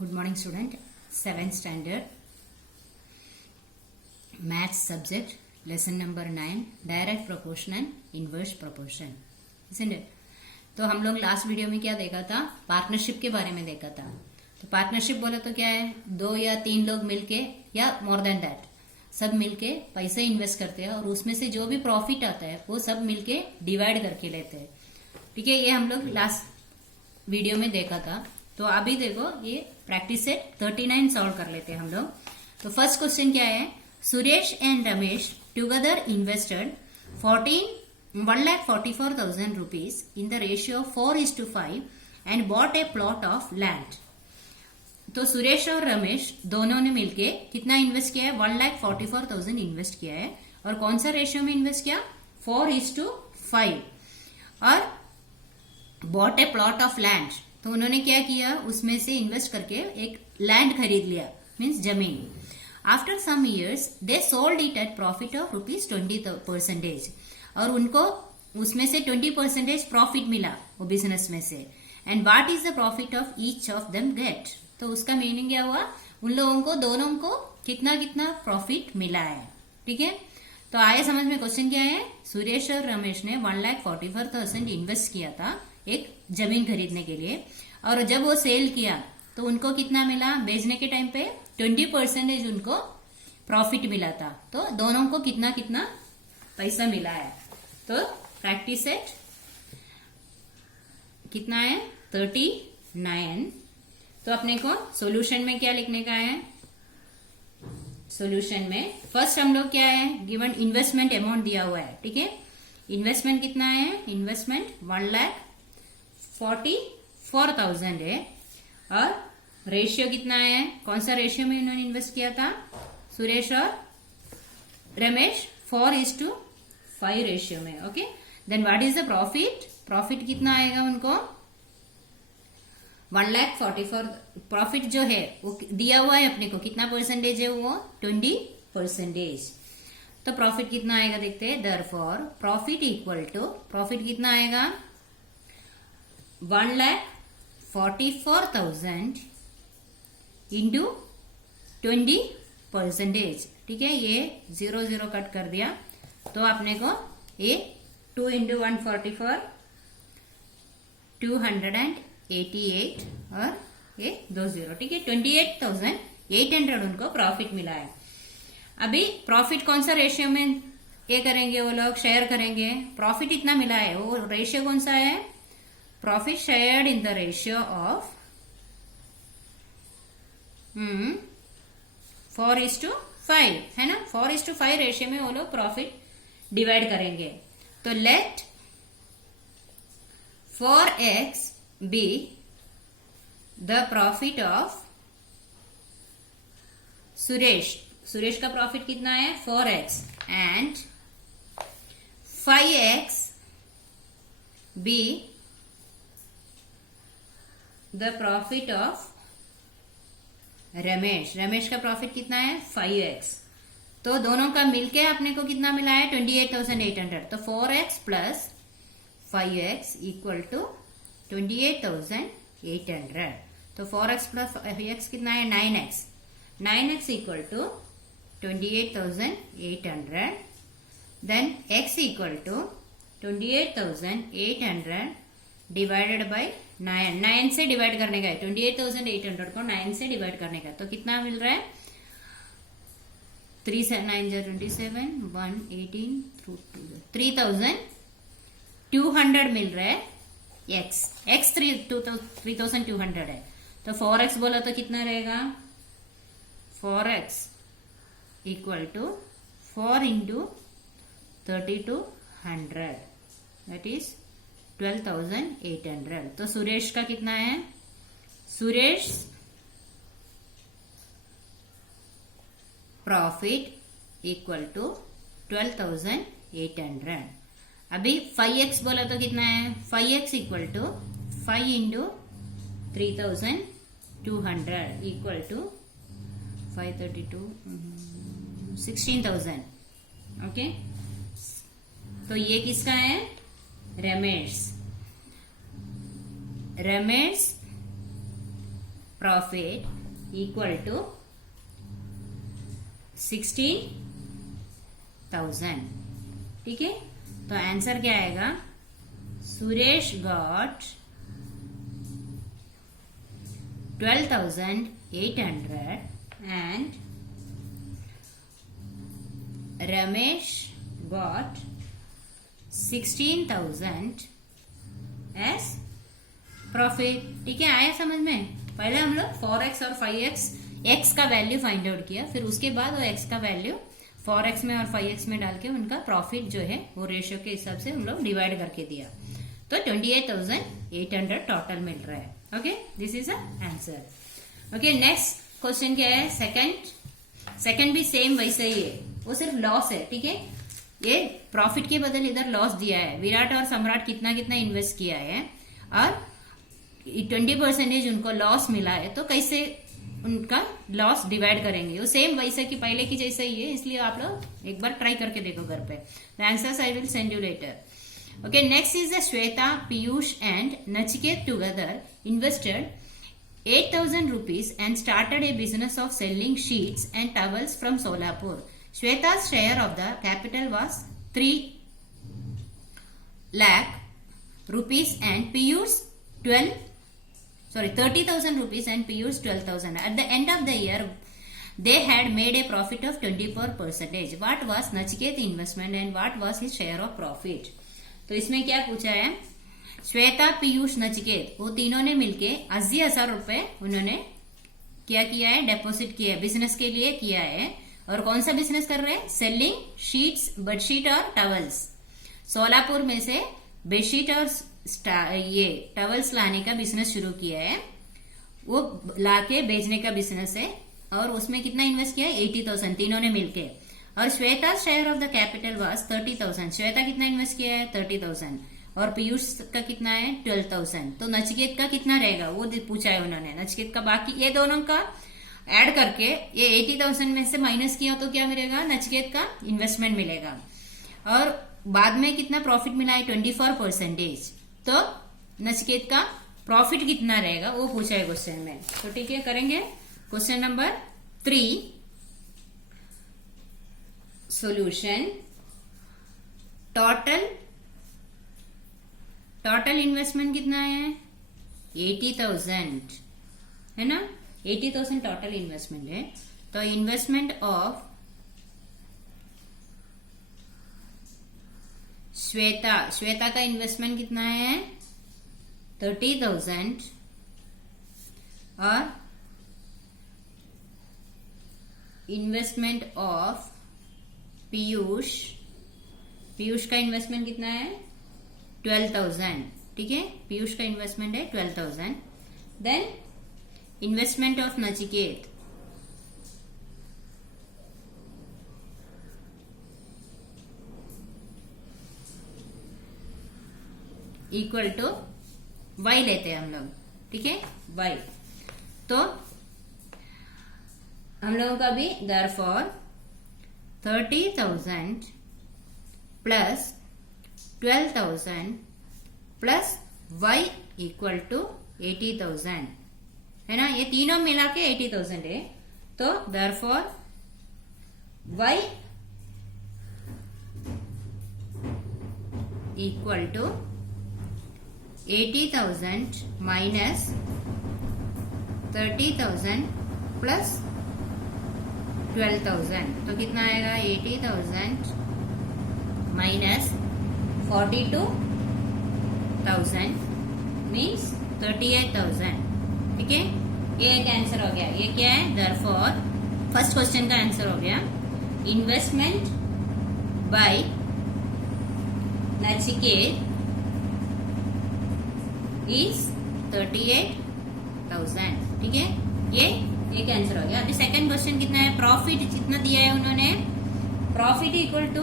Good morning, student. 7th standard maths subject, lesson number 9, direct proportion and inverse proportion, isn't it? तो हम लोग last video में क्या देखा था? पार्टनरशिप के बारे में देखा था. तो पार्टनरशिप बोले तो क्या है? 2 या 3 लोग मिलके या मोर देन दैट सब मिलके पैसे इन्वेस्ट करते हैं और उसमें से जो भी प्रॉफिट आता है वो सब मिलके डिवाइड करके लेते हैं. ठीक है, ये हम लोग लास्ट वीडियो में देखा था. तो अभी देखो ये प्रैक्टिस सेट 39 सॉल्व कर लेते हैं हम लोग. तो फर्स्ट क्वेश्चन क्या है? Suresh and Ramesh together invested 1,44,000 rupees in the ratio 4:5 and bought a plot of land. तो सुरेश और रमेश दोनों ने मिलके कितना इन्वेस्ट किया है? 1,44,000 इन्वेस्ट किया है. और कौन सा रेशियो में इन्वेस्ट किया? 4:5. और bot A plot of land, तो उन्होंने क्या किया? उसमें से इन्वेस्ट करके एक लैंड खरीद लिया, मीन्स जमीन. After some years they sold it at profit of ₹20%. और उनको उसमें से 20% प्रॉफिट मिला वो बिजनेस में से. And what is the profit of each of them get? तो उसका मीनिंग क्या हुआ? उन लोगों को दोनों को कितना कितना प्रॉफिट मिला है. ठीक है, तो आए समझ में. क्वेश्चन क्या है? सुरेश और रमेश ने 1,44,000 इन्वेस्ट किया था एक जमीन खरीदने के लिए, और जब वो सेल किया तो उनको कितना मिला? बेचने के टाइम पे 20% उनको प्रॉफिट मिला था. तो दोनों को कितना कितना पैसा मिला है. तो प्रैक्टिस सेट कितना है? 39. तो अपने को सॉल्यूशन में क्या लिखने का है? सॉल्यूशन में फर्स्ट हम लोग क्या है? गिवन इन्वेस्टमेंट अमाउंट दिया हुआ है. ठीक है, इन्वेस्टमेंट कितना है? इन्वेस्टमेंट 1,44,000 है. और रेशियो कितना है? कौन सा रेशियो में इन्होंने इन्वेस्ट किया था सुरेश और रमेश? 4:5 रेशियो में. Okay, then what is the profit? Profit कितना आएगा उनको? 1,44,000. प्रॉफिट जो है वो दिया हुआ है अपने को, कितना परसेंटेज है वो? 20%. तो प्रॉफिट कितना आएगा देखते हैं. Therefore profit equal to, profit कितना आएगा? 1,44,000 इंटू 20%. ठीक है, ये 0 0 कट कर दिया तो अपने को ये 2 इंटू 144 288 और ये 2 0. ठीक है, 28,800 उनको प्रॉफिट मिला है. अभी प्रॉफिट कौन सा रेशियो में ये करेंगे? वो लोग शेयर करेंगे. प्रॉफिट इतना मिला है, वो रेशियो कौन सा है? Profit shared in the ratio of 4:5 है ना. 4:5 रेशियो में वो लोग प्रॉफिट डिवाइड करेंगे. तो let 4x be the profit of Suresh. Suresh का प्रॉफिट कितना है? 4x. And 5x be the profit of Ramesh. Ramesh का प्रॉफिट कितना है? 5x. तो दोनों का मिलके अपने को कितना मिला है? 28,800. तो 4x plus 5x equal to 28,800. तो 4x प्लस 5x कितना है? 9x. 9x equal to 28,800. Then x equal to 28,800 divided by 9. 9 से डिवाइड करने का है. 28,800 को 9 से डिवाइड करने का. तो कितना मिल रहा है? 3 9 27 1 18 3,200 मिल रहा है. x 3,200 है. तो 4x बोला तो कितना रहेगा? 4x equal to 4 into 3,200 that is 12,800. तो सुरेश का कितना है? Suresh profit equal to 12,800. अभी 5x बोला तो कितना है? 5x equal to 5 into 3,200 equal to 532 16,000. Okay, तो ये किसका है? रमेश. Profit equal to 16,000. ठीक है, तो आंसर क्या आएगा? Suresh got 12,800 and Ramesh got 16,000 as profit. ठीक है, आया समझ में? पहले हम लोग 4x और 5x x का वैल्यू फाइंड आउट किया, फिर उसके बाद वो x का वैल्यू 4x में और 5x में डाल के उनका प्रॉफिट जो है वो रेशियो के हिसाब से हम लोग डिवाइड करके दिया, तो 28,800 टोटल मिल रहा है. Okay, this is a answer. Okay, next question क्या है? सेकंड भी सेम वैसे ही है, वो सिर्फ लॉस है. ठीक है, ये प्रॉफिट के बदले इधर लॉस दिया है. विराट और सम्राट कितना कितना इन्वेस्ट किया है और 20% उनको लॉस मिला है, तो कैसे उनका लॉस डिवाइड करेंगे? वो सेम वैसे की पहले की जैसा ही है, इसलिए आप लोग एक बार ट्राई करके देखो घर पे. The answers I will send you later. Okay, next is the Shweta, Piyush and Nachiket together invested 8,000 rupees and started a business of selling sheets and towels from Solapur. Shweta's share of the capital was 3 lakh rupees and Piyush 30,000 rupees and Piyush 12,000. At the end of the year, they had made a profit of 24%. What was Nachiket's investment and what was his share of profit? तो इसमें क्या पूछा है? श्वेता, पीयूष, नचिकेत वो तीनों ने मिलके 80,000 रुपए उन्होंने क्या किया है? डेपोजिट किया है, बिजनेस के लिए किया है. और कौन सा बिजनेस कर रहे हैं? सेलिंग शीट्स, बेडशीट और टॉवल्स. सोलापुर में से बेडशीट और ये टॉवल्स लाने का बिजनेस शुरू किया है, वो लाके बेचने का बिजनेस है. और उसमें कितना इन्वेस्ट किया है? 80,000 तीनों ने मिलके. और Shweta share of the capital was 30,000. Shweta कितना इन्वेस्ट किया है? 30,000. और पीयूष का कितना है? 12,000. तो नचिकेत का कितना रहेगा वो पूछा है उन्होंने. नचिकेत का बाकी ये दोनों का ऐड करके ये 80,000 में से माइनस किया तो क्या मिलेगा? नचिकेत का इन्वेस्टमेंट मिलेगा. और बाद में कितना प्रॉफिट मिला है? 24%. तो नचिकेत का प्रॉफिट कितना रहेगा वो पूछा है क्वेश्चन में. तो ठीक है, करेंगे question number 3. Solution. Total investment कितना है? 80,000 है ना. 80,000 टोटल इन्वेस्टमेंट है. तो इन्वेस्टमेंट ऑफ श्वेता का इन्वेस्टमेंट कितना है? 30,000. और इन्वेस्टमेंट ऑफ पीयूष का इन्वेस्टमेंट कितना है? 12,000. ठीक है, पीयूष का इन्वेस्टमेंट है 12,000. Then investment of Nachiket equal to y लेते हैं हम लोग. ठीक है, वाई. तो हम लोगों का भी therefore 30,000 plus 12,000 plus y equal to 80,000 है ना. ये तीनों मिला के 80,000 है. तो therefore y equal to 80,000 minus 30,000 plus 12,000. तो कितना आएगा? 80,000 माइनस 42,000 मीन्स 38,000. ठीक है, ये एक आंसर हो गया. ये क्या है? देयरफॉर फर्स्ट क्वेश्चन का आंसर हो गया. Investment by Nachiket is 38,000. ठीक है, ये एक आंसर हो गया. अभी सेकंड क्वेश्चन कितना है? प्रॉफिट कितना दिया है उन्होंने? प्रॉफिट इक्वल टू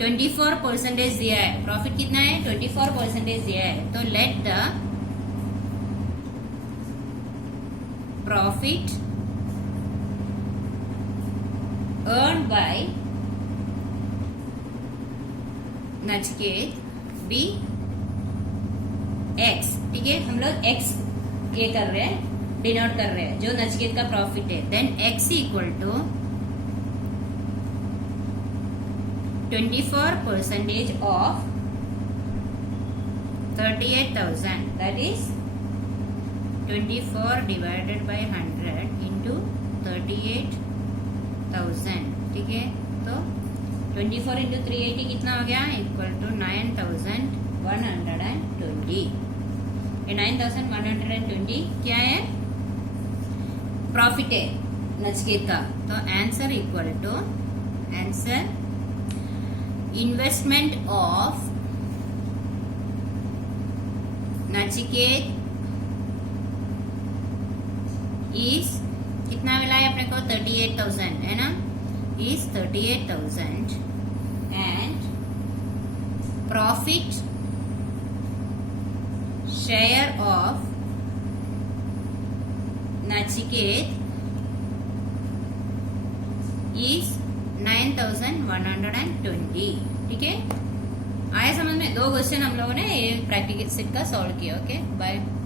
24% दिया है. प्रॉफिट कितना है? 24% दिया है. तो let the profit earn by Nachiket be x. ठीक है, हम लोग x ये कर रहे हैं. डिनोट कर रहे हैं, जो नचिकेत का प्रॉफिट है। Then x equal to 24% of 38,000, that is 24 divided by 100 into 38,000, ठीक है। तो 24 इंटू 380 कितना हो गया, इक्वल टू 9,120। ये 9,120 क्या है, प्रॉफिट है नचिकेत का। तो answer equal to, answer investment of Nachiket is कितना मिला है अपने को, 38,000 है ना, is 38,000 and profit share of Nachiket is 9,120, ठीक है। आया समझ में? 2 क्वेश्चन हम लोगों ने ये प्रैक्टिकल सेट का सॉल्व किया। Okay, bye.